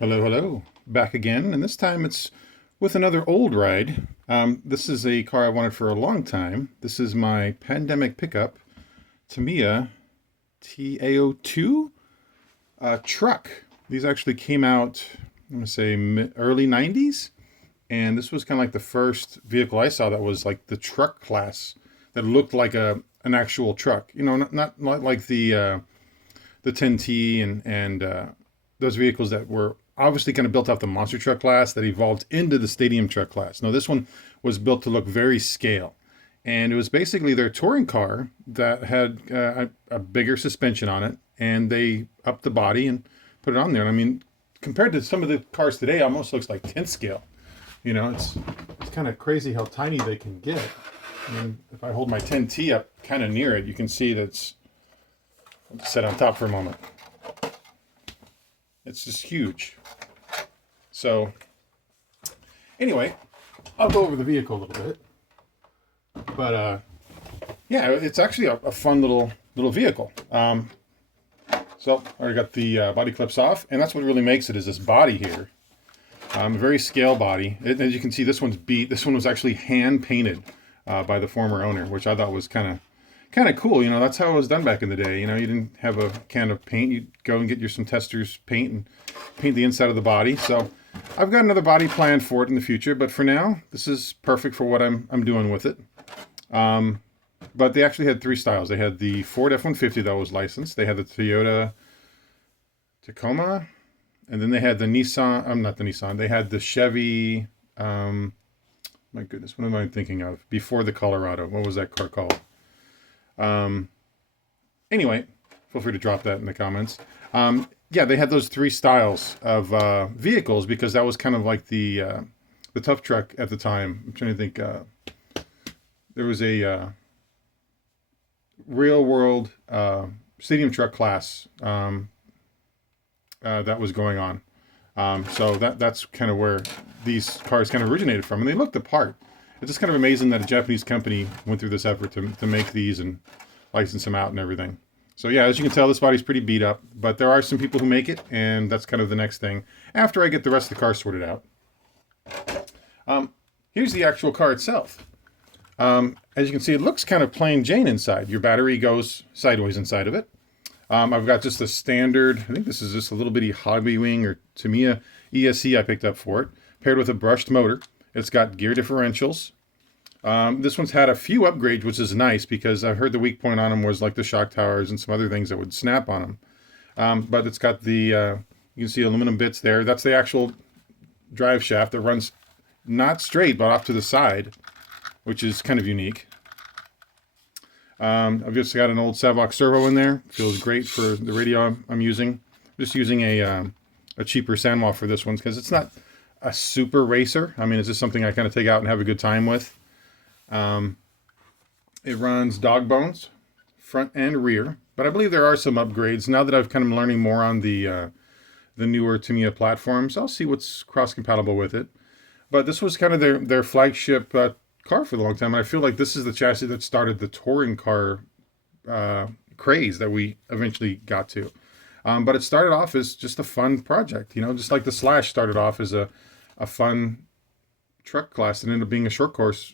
Hello, hello. Back again, and this time it's with another old ride. This is a car I wanted for a long time. This is my pandemic pickup, Tamiya TA02 truck. These actually came out, I'm going to say early 90s, and this was kind of like the first vehicle I saw that was like the truck class that looked like an actual truck. You know, not like the 10T and those vehicles that were obviously kind of built off the monster truck class that evolved into the stadium truck class. Now, this one was built to look very scale. And it was basically their touring car that had a bigger suspension on it. And they upped the body and put it on there. And I mean, compared to some of the cars today, it almost looks like 10th scale. You know, it's kind of crazy how tiny they can get. I mean, if I hold my 10T up kind of near it, you can see that's set on top for a moment. It's just huge. So anyway, I'll go over the vehicle a little bit. But yeah, it's actually a fun little vehicle. So I already got the body clips off, and that's what really makes it is this body here. A very scale body. As you can see, this one's beat. This one was actually hand painted by the former owner, which I thought was kind of cool. You know, that's how it was done back in the day. You know, you didn't have a can of paint. You'd go and get some testers paint and paint the inside of the body. So I've got another body planned for it in the future, but for now, this is perfect for what I'm doing with it. But they actually had three styles. They had the Ford F-150 that was licensed. They had the Toyota Tacoma, and then they had the Nissan. Not the Nissan. They had the Chevy. My goodness, what am I thinking of? Before the Colorado. What was that car called? Anyway, feel free to drop that in the comments. Yeah, they had those three styles of vehicles because that was kind of like the tough truck at the time. I'm trying to think. There was a real world stadium truck class that was going on. So that's kind of where these cars kind of originated from, and they looked the part. It's just kind of amazing that a Japanese company went through this effort to make these and license them out and everything. So yeah, as you can tell, this body's pretty beat up, but there are some people who make it, and that's kind of the next thing after I get the rest of the car sorted out. Here's the actual car itself. As you can see, it looks kind of plain Jane inside. Your battery goes sideways inside of it. I've got just a standard, I think this is just a little bitty Hobby Wing or Tamiya ESC I picked up for it, paired with a brushed motor. It's got gear differentials. This one's had a few upgrades, which is nice because I heard the weak point on them was like the shock towers and some other things that would snap on them. But it's got the, you can see aluminum bits there. That's the actual drive shaft that runs not straight, but off to the side, which is kind of unique. I've just got an old Savox servo in there. Feels great for the radio I'm using. I'm just using a cheaper Sanwa for this one because it's not a super racer. I mean, it's just something I kind of take out and have a good time with. It runs dog bones, front and rear, but I believe there are some upgrades now that I've kind of learning more on the newer Tamiya platforms. I'll see what's cross-compatible with it. But this was kind of their flagship car for a long time. And I feel like this is the chassis that started the touring car craze that we eventually got to. But it started off as just a fun project, you know, just like the Slash started off as a fun truck class and ended up being a short course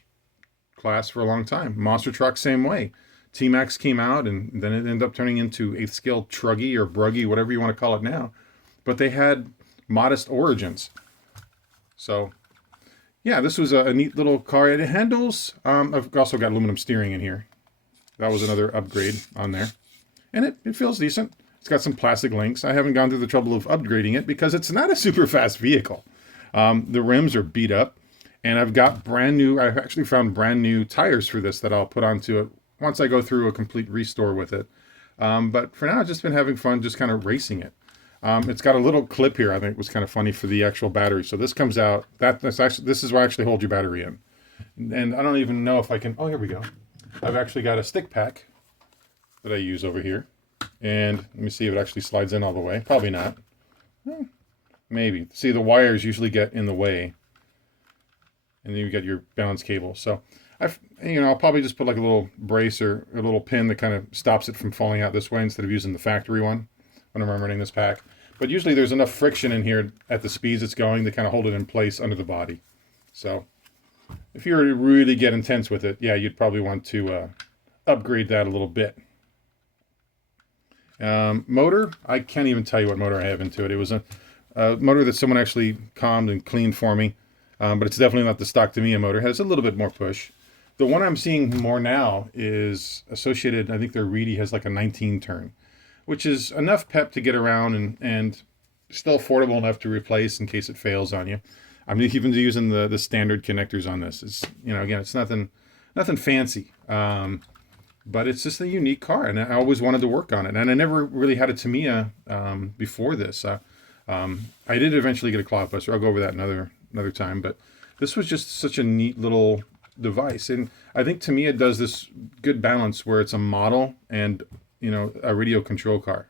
class for a long time. Monster truck, same way. T-Max came out and then it ended up turning into 8th scale truggy or bruggy, whatever you want to call it now. But they had modest origins. So yeah, this was a neat little car. It handles, I've also got aluminum steering in here. That was another upgrade on there. And it feels decent. It's got some plastic links. I haven't gone through the trouble of upgrading it because it's not a super fast vehicle. The rims are beat up. And I've actually found brand new tires for this that I'll put onto it once I go through a complete restore with it. But for now, I've just been having fun just kind of racing it. It's got a little clip here I think was kind of funny for the actual battery. So this comes out, this is where I actually hold your battery in. And I don't even know if I can, oh, here we go. I've actually got a stick pack that I use over here. And let me see if it actually slides in all the way. Probably not. Maybe. See, the wires usually get in the way. And then you get your balance cable. So I'll probably just put like a little brace or a little pin that kind of stops it from falling out this way instead of using the factory one when I'm running this pack. But usually there's enough friction in here at the speeds it's going to kind of hold it in place under the body. So if you were to really get intense with it, yeah, you'd probably want to upgrade that a little bit. Motor, I can't even tell you what motor I have into it. It was a motor that someone actually calmed and cleaned for me, but it's definitely not the stock Tamiya motor. It has a little bit more push. The one I'm seeing more now is associated, I think their Reedy has like a 19 turn, which is enough pep to get around and still affordable enough to replace in case it fails on you. I'm even using the standard connectors on this. It's, you know, again, it's nothing fancy, but it's just a unique car, and I always wanted to work on it. And I never really had a Tamiya before this. I did eventually get a cloth buster. I'll go over that another time, but this was just such a neat little device. And I think Tamiya does this good balance where it's a model and, you know, a radio control car.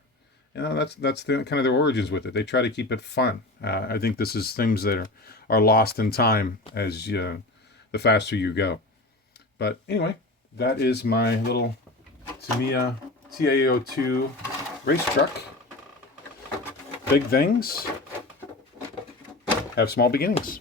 You know, that's the kind of their origins with it. They try to keep it fun. I think this is things that are lost in time as the faster you go. But anyway, that is my little Tamiya TA02 race truck. Big things have small beginnings.